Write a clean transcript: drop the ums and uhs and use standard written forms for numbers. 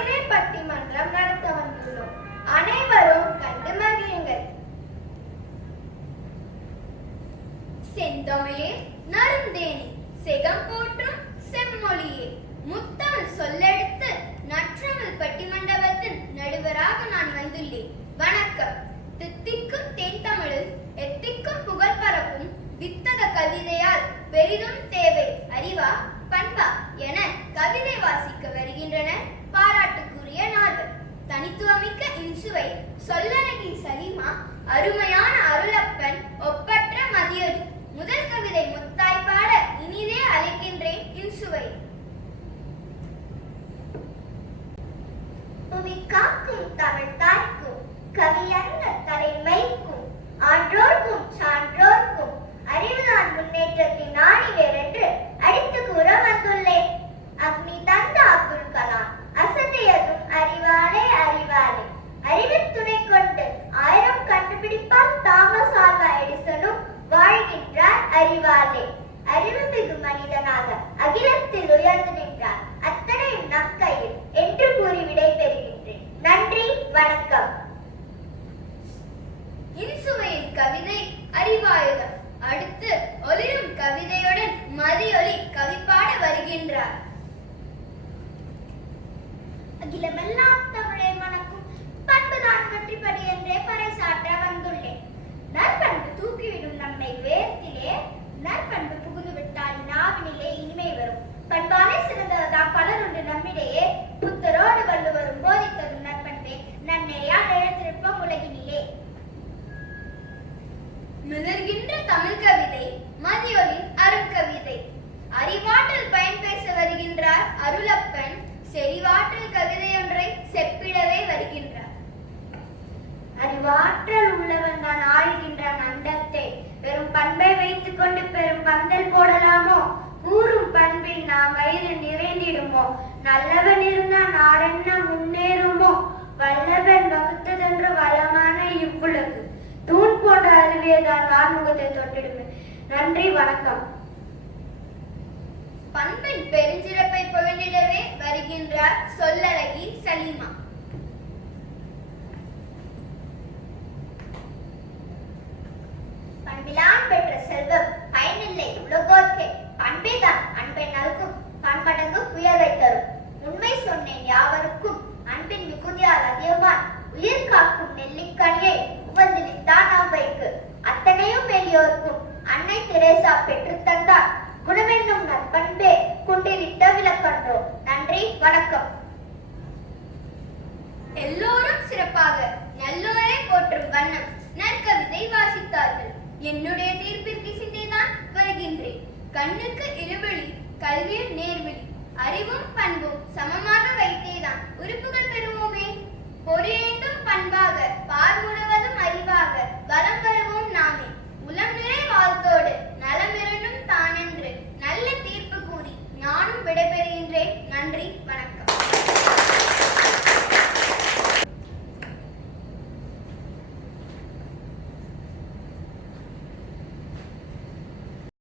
கவிதை பட்டிமன்றம் நடத்த வந்துள்ளோம். அனைவரும் கண்டு மகிழுங்கள். செந்தமிழே நறுந்தேனே செகம் போற்றும் செம்மொழியே முத்தமிழ் சொல்லெடுத்து நற்றமிழ் பட்டிமண்டபத்தின் நடுவராக நான் வந்துள்ளேன். வணக்கம். தித்திக்கும் தேன் தமிழில் எத்திக்கும் புகழ் பரப்பும் வித்தக கவிதையால் பெரிதும் தேவை அறிவா பண்பா என கவிதை வாசிக்க வருகின்றனர் பாராட்டுக்குரிய நாள்கள். தனித்துவமிக்க இன்சுவை சொல்லழகி சலீமா, அருமையான அருளப்பன், ஒப்பற்ற மதியொலி. முதல் கவிதை முத்தாய் பாட இனிதே அழைக்கின்றேன் இன்சுவை. புவி காக்கும் தமிழ் தாய்க்கும் கவியறிந்த தலைமைக்கும் ஆன்றோர்க்கும் சான்றோர்க்கும் அறிவுதான் முன்னேற்றத்தின் ஆணிவேர் என்று அடித்து கூற வந்துள்ளேன். அக்னி தந்த அப்துல் கலாம் அசதையதும் அறிவாலே அறிவாலே. அறிவின் துணை கொண்டு 1000 கண்டுபிடிப்பால் தாமஸ் ஆல்வா எடிசனும் வாழ்கின்றார் அறிவாலே. அறிவுமிகு மனிதனாக அகிலத்தில் உயர்ந்து நின்றார். அத்தனையும் நம் கையில் என்று கூறி விடை பெறுகின்றேன். நன்றி, வணக்கம். இன்சுவையின் கவிதை அறிவாயுதம். அடுத்து ஒளிரும் கவிதையுடன் மதியொலி கவிப்பாட வருகின்றார். அகிலமெல்லாம் தமிழை மணக்கும் பண்புதான் வெற்றிப்படி என்றே பறைசாற்ற வந்துள்ளேன். நற்பண்பு தூக்கிவிடும் நம்மை வேர்த்திலே, நற்பண்பு புகுந்து விட்டால் நாவினிலே இனிமை வரும். பண்பாலே சிறந்ததான் பலருண்டு நம்மிடையே, புத்தரோடு வள்ளுவரும் போதித்ததும் நற்பண்பே நன்னெறியால் எழுத்திருப்போம் உலகினிலே. மிளர்கின்ற தமிழ் கவிதை மதியொலி அருட்கவிதை. அறிவாற்றல் பயன் பேச வருகின்றார் அருளப்பன். செறிவாற்றல் கவிதையொன்றை செப்பிடவே வருகின்றார். அறிவாற்றல் உள்ளவன் தான் ஆழ்கின்ற அண்டத்தை, பெரும் பண்பை வைத்துக் கொண்டு பெரும் பந்தல் போடலாமோ? கூறும் பண்பில் நாம் வயிறு நிறைந்திடுமோ? நல்லவன் இருந்தால் நாடென்ன முன்னேறுமோ? வல்லவன் வகுத்ததென்று வளமான இவ்வுலகு, தூண் போன்ற அறிவியதான் வான்முகத்தை தொட்டிடுமே. நன்றி, வணக்கம். பண்பின் பெருஞ்சிறப்பை பொழிந்திடவே வருகின்றார் சொல்லழகி சலீமா. பண்பிலான் பெற்ற செல்வம் பயனில்லை உலகோர்க்கே. பண்பேதான் அன்பை நல்கும் பன்மடங்கு உயர்வை தரும். உண்மை சொன்னேன் யாவருக்கும் அன்பின் மிகுதியால் அதிகமான் உயிர் காக்கும் நெல்லிக்கனியை உவந்தளித்தான் அவ்வைக்கு. அத்தனையும் எளியோர்க்கும் அன்னை தெரேசா பெற்று தந்தார். குணமென்னும் நற்பண்பே குண்டிலிட்ட விளக்கன்றோ. நன்றி, வணக்கம். எல்லோரும் சிறப்பாக நல்லோரே போற்றும் வண்ணம் நற்கவிதை வாசித்தார்கள். என்னுடைய தீர்ப்பிற்கு சிந்தைதான் வருகின்றேன். கண்ணுக்கு இருவழி, கல்வியும் நேர்வழி, அறிவும் பண்பும் சமமாக வைத்தேதான் உறுப்புகள் பெறுவோமே. பொறியேந்தும் பண்பாக, பார் முழுவதும் அறிவாக வலம் வருவோம் நாமே. உளம் நிறை வாழ்த்தோடு நலமிரண்டும் தான்